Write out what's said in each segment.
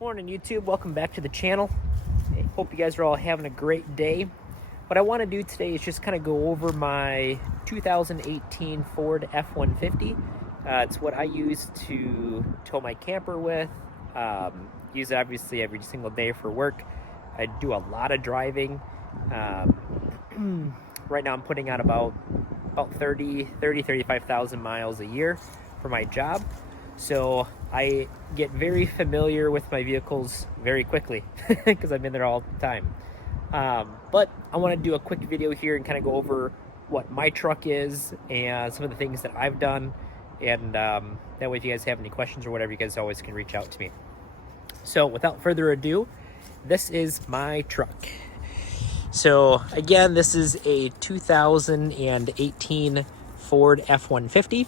Morning YouTube, welcome back to the channel. I hope you guys are all having a great day. What I want to do today is just kind of go over my 2018 Ford F150. It's what I use to tow my camper with. Use it obviously every single day for work. I do a lot of driving. Right now I'm putting out about 35,000 miles a year for my job. So I get very familiar with my vehicles very quickly because I'm in there all the time. But I want to do a quick video here and kind of go over what my truck is and some of the things that I've done. And that way, if you guys have any questions or whatever, you guys always can reach out to me. So without further ado, this is my truck. So again, this is a 2018 Ford F150.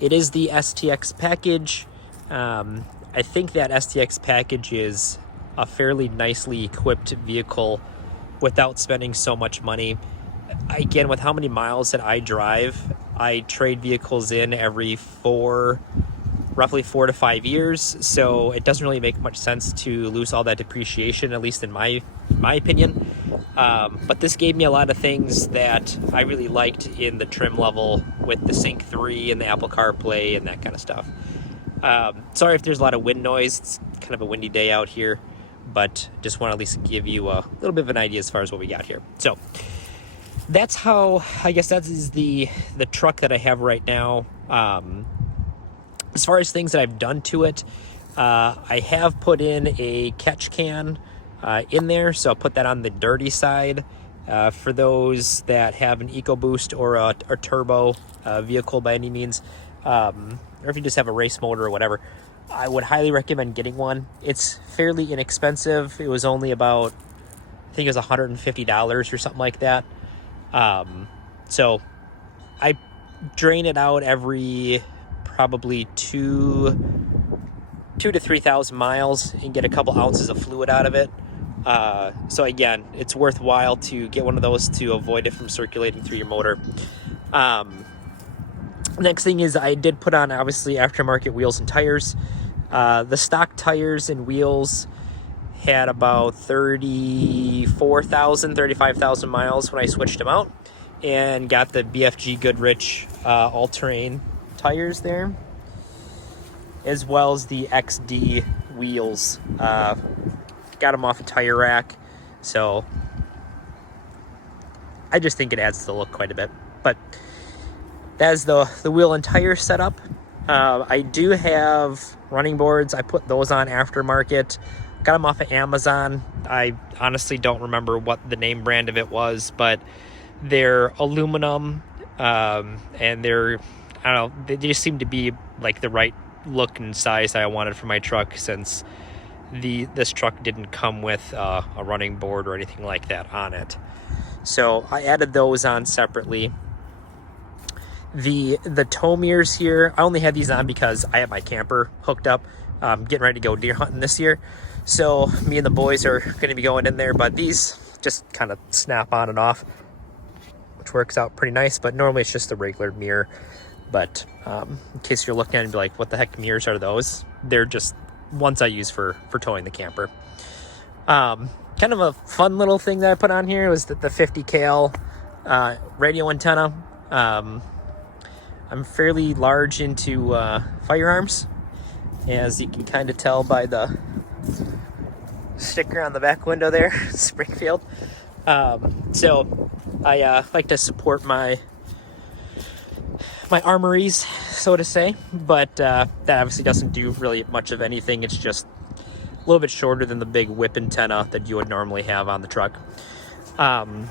It is the STX package. I think that STX package is a fairly nicely equipped vehicle without spending so much money. Again, with how many miles that I drive, I trade vehicles in every roughly 4 to 5 years. So it doesn't really make much sense to lose all that depreciation, at least in my opinion. But this gave me a lot of things that I really liked in the trim level with the Sync 3 and the Apple CarPlay and that kind of stuff. Sorry if there's a lot of wind noise. It's kind of a windy day out here, but just want to at least give you a little bit of an idea as far as what we got here. So that's how, I guess that is the truck that I have right now. As far as things that I've done to it, I have put in a catch can in there, so I'll put that on the dirty side. For those that have an EcoBoost or a turbo vehicle by any means, or if you just have a race motor or whatever, I would highly recommend getting one. It's fairly inexpensive. It was only about, I think it was $150 or something like that. So I drain it out every probably 2,000 to 3,000 miles and get a couple ounces of fluid out of it. So again, it's worthwhile to get one of those to avoid it from circulating through your motor. Next thing is I did put on obviously aftermarket wheels and tires. The stock tires and wheels had about 35,000 miles when I switched them out and got the BFG Goodrich all-terrain tires there, as well as the XD wheels. Got them off a tire rack, so I just think it adds to the look quite a bit. But that is the wheel and tire setup. I do have running boards. I put those on aftermarket. Got them off of Amazon. I honestly don't remember what the name brand of it was, but they're aluminum, and they're, I don't know, they just seem to be like the right look and size that I wanted for my truck, since this truck didn't come with a running board or anything like that on it. So I added those on separately. The tow mirrors here, I only had these on because I have my camper hooked up, getting ready to go deer hunting this year. So me and the boys are going to be going in there, but these just kind of snap on and off, which works out pretty nice. But normally it's just a regular mirror. But in case you're looking at it and be like, what the heck mirrors are those? They're just ones I use for towing the camper. Kind of a fun little thing that I put on here was the 50 cal radio antenna. I'm fairly large into firearms, as you can kind of tell by the sticker on the back window there, Springfield. So I like to support my armories, so to say, but that obviously doesn't do really much of anything. It's just a little bit shorter than the big whip antenna that you would normally have on the truck. The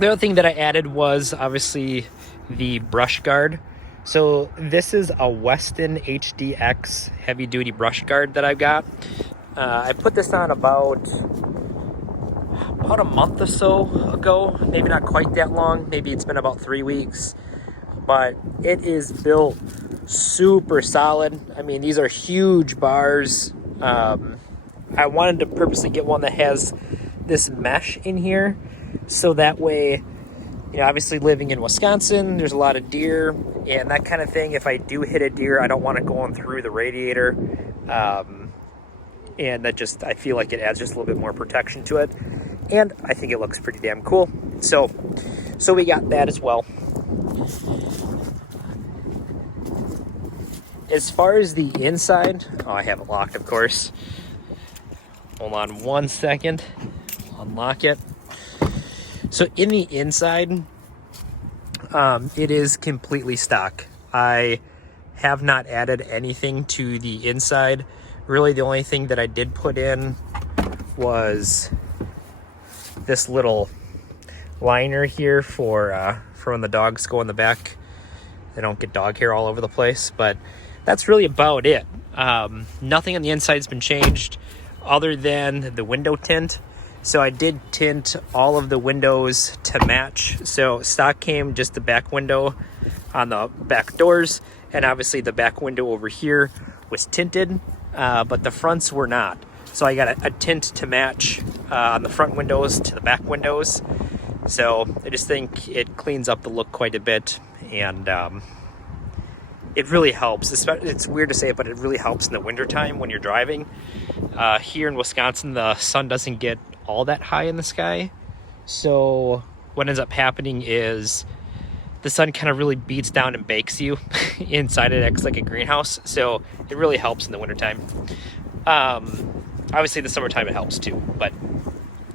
other thing that I added was obviously the brush guard. So this is a Westin HDX heavy duty brush guard that I've got. I put this on about a month or so ago, maybe not quite that long, maybe it's been about 3 weeks, but it is built super solid. I mean, these are huge bars. I wanted to purposely get one that has this mesh in here, so that way, you know, obviously living in Wisconsin, there's a lot of deer and that kind of thing. If I do hit a deer, I don't want it going through the radiator. and that just, I feel like it adds just a little bit more protection to it, and I think it looks pretty damn cool. So we got that as well. As far as the inside, oh, I have it locked, of course. Hold on 1 second. Unlock it. So in the inside, it is completely stock. I have not added anything to the inside. Really, the only thing that I did put in was this little liner here for when the dogs go in the back. They don't get dog hair all over the place, but that's really about it. Nothing on the inside's been changed other than the window tint. So I did tint all of the windows to match. So stock came just the back window on the back doors, and obviously the back window over here was tinted, but the fronts were not. So I got a tint to match on the front windows to the back windows. So I just think it cleans up the look quite a bit, and it really helps. It's weird to say it, but it really helps in the wintertime when you're driving. Here in Wisconsin, the sun doesn't get all that high in the sky. So what ends up happening is the sun kind of really beats down and bakes you inside. It acts like a greenhouse. So it really helps in the wintertime. Obviously the summertime it helps too, but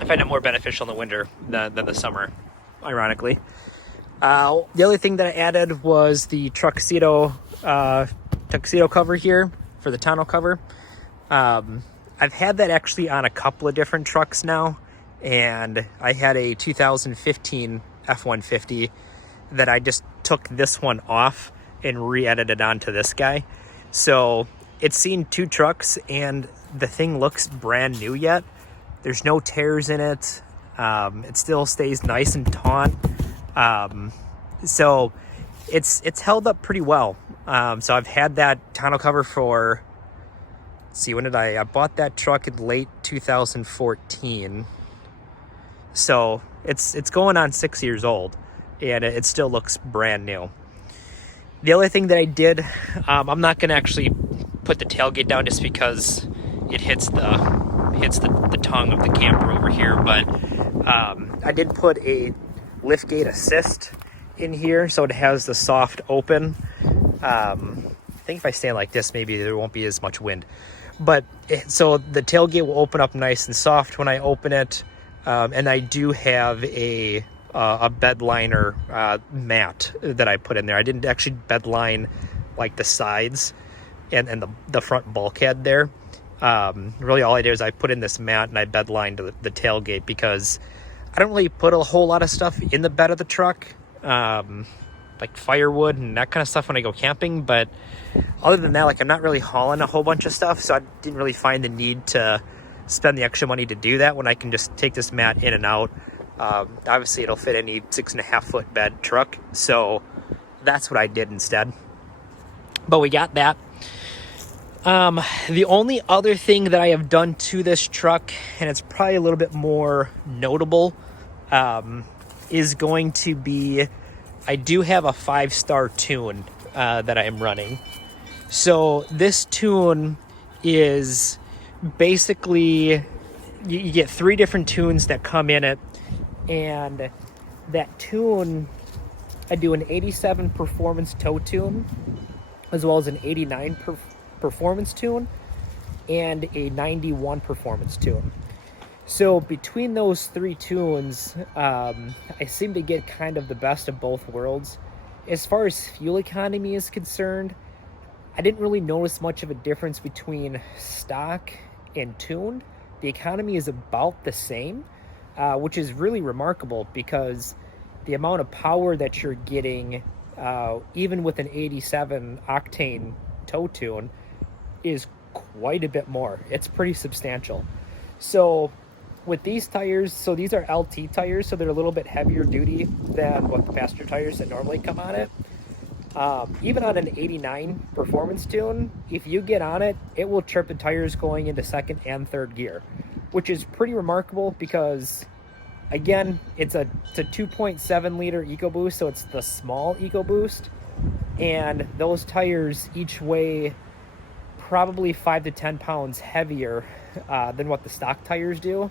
I find it more beneficial in the winter than the summer, ironically. The other thing that I added was the tuxedo cover here for the tonneau cover. I've had that actually on a couple of different trucks now, and I had a 2015 F150 that I just took this one off and re-edited onto this guy. So it's seen 2 trucks, and the thing looks brand new yet. There's no tears in it. It still stays nice and taut. So it's held up pretty well. So I've had that tonneau cover for, let's see, when did I bought that truck in late 2014. So it's going on 6 years old, and it still looks brand new. The other thing that I did, I'm not going to actually put the tailgate down just because it hits the tongue of the camper over here, but I did put a liftgate assist in here, so it has the soft open. I think if I stand like this, maybe there won't be as much wind, but so the tailgate will open up nice and soft when I open it. And I do have a bed liner mat that I put in there. I didn't actually bed line like the sides and the front bulkhead there. Really all I did is I put in this mat and I bed lined the tailgate, because I don't really put a whole lot of stuff in the bed of the truck, like firewood and that kind of stuff when I go camping. But other than that, like, I'm not really hauling a whole bunch of stuff, so I didn't really find the need to spend the extra money to do that when I can just take this mat in and out. Obviously it'll fit any 6.5 foot bed truck, so that's what I did instead. But we got that. The only other thing that I have done to this truck, and it's probably a little bit more notable, is going to be, I do have a 5-star tune that I am running. So this tune is basically, you get 3 different tunes that come in it, and that tune, I do an 87 performance toe tune, as well as an 89 performance tune, and a 91 performance tune. So between those 3 tunes, I seem to get kind of the best of both worlds. As far as fuel economy is concerned, I didn't really notice much of a difference between stock and tuned. The economy is about the same, which is really remarkable, because the amount of power that you're getting, even with an 87 octane toe tune, is quite a bit more. It's pretty substantial. So with these tires, so these are LT tires, so they're a little bit heavier duty than what the passenger tires that normally come on it. Even on an 89 performance tune, if you get on it, it will trip the tires going into 2nd and 3rd gear, which is pretty remarkable, because again, it's a 2.7 liter EcoBoost, so it's the small EcoBoost, and those tires each weigh probably 5 to 10 pounds heavier than what the stock tires do.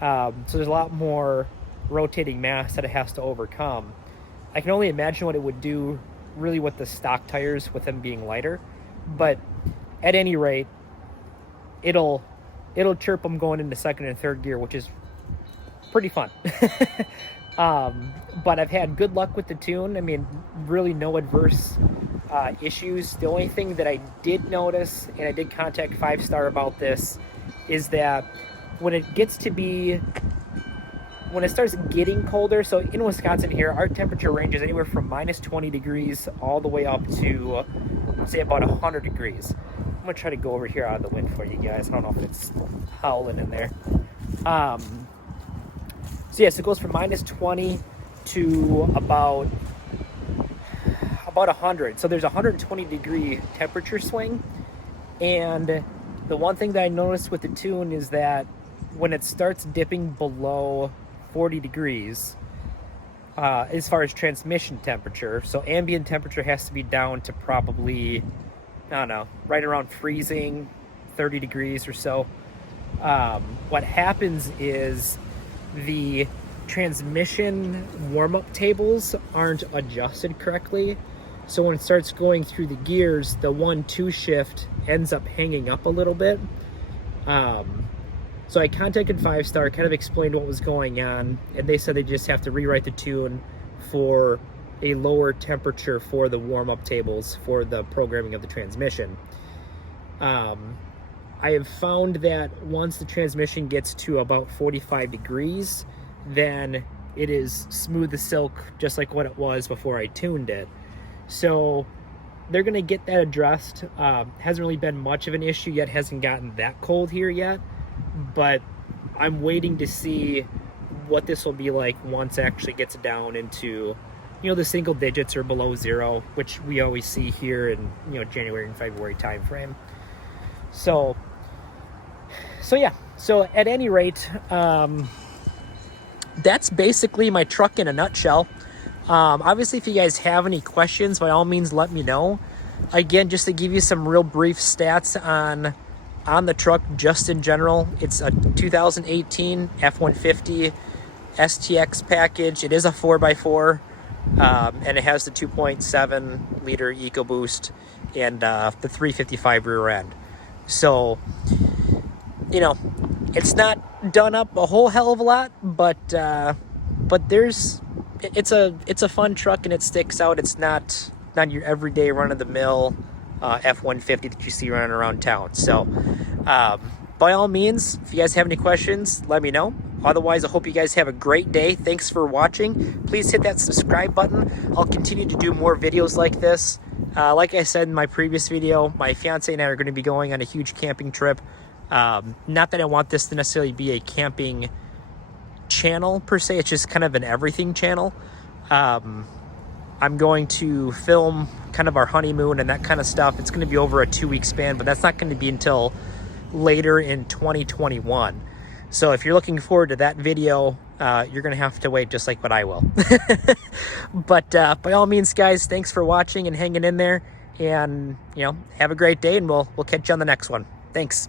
So there's a lot more rotating mass that it has to overcome. I can only imagine what it would do really with the stock tires with them being lighter. But at any rate, it'll chirp them going into second and third gear, which is pretty fun. But I've had good luck with the tune. I mean, really no adverse issues. The only thing that I did notice, and I did contact 5-Star about this, is that when it starts getting colder, so in Wisconsin here, our temperature range is anywhere from -20 degrees all the way up to, say, about 100 degrees. I'm gonna try to go over here out of the wind for you guys. I don't know if it's howling in there. So yes, it goes from -20 to about 100. So there's a 120 degree temperature swing. And the one thing that I noticed with the tune is that when it starts dipping below 40 degrees, as far as transmission temperature, so ambient temperature has to be down to probably, I don't know, right around freezing, 30 degrees or so. What happens is the transmission warm-up tables aren't adjusted correctly. So when it starts going through the gears, the 1-2 shift ends up hanging up a little bit. So I contacted 5-Star, kind of explained what was going on, and they said they just have to rewrite the tune for a lower temperature for the warm-up tables for the programming of the transmission. I have found that once the transmission gets to about 45 degrees, then it is smooth as silk, just like what it was before I tuned it. So they're gonna get that addressed. Hasn't really been much of an issue yet, hasn't gotten that cold here yet, but I'm waiting to see what this will be like once it actually gets down into, you know, the single digits or below 0, which we always see here in, you know, January and February time frame. So yeah, so at any rate, that's basically my truck in a nutshell. Obviously, if you guys have any questions, by all means, let me know. Again, just to give you some real brief stats on the truck, just in general, it's a 2018 F150 STX package. It is a 4x4, and it has the 2.7 liter EcoBoost and the 355 rear end. So, you know, it's not done up a whole hell of a lot, but it's a fun truck and it sticks out. It's not your everyday run-of-the-mill F150 that you see running around town. So by all means, if you guys have any questions, let me know. Otherwise, I hope you guys have a great day. Thanks for watching. Please hit that subscribe button. I'll continue to do more videos like this. Like I said in my previous video, my fiance and I are going to be going on a huge camping trip. Not that I want this to necessarily be a camping channel per se, it's just kind of an everything channel. I'm going to film kind of our honeymoon and that kind of stuff. It's going to be over a 2-week span, but that's not going to be until later in 2021. So if you're looking forward to that video, you're going to have to wait just like what I will. But by all means, guys, thanks for watching and hanging in there, and, you know, have a great day, and we'll catch you on the next one. Thanks.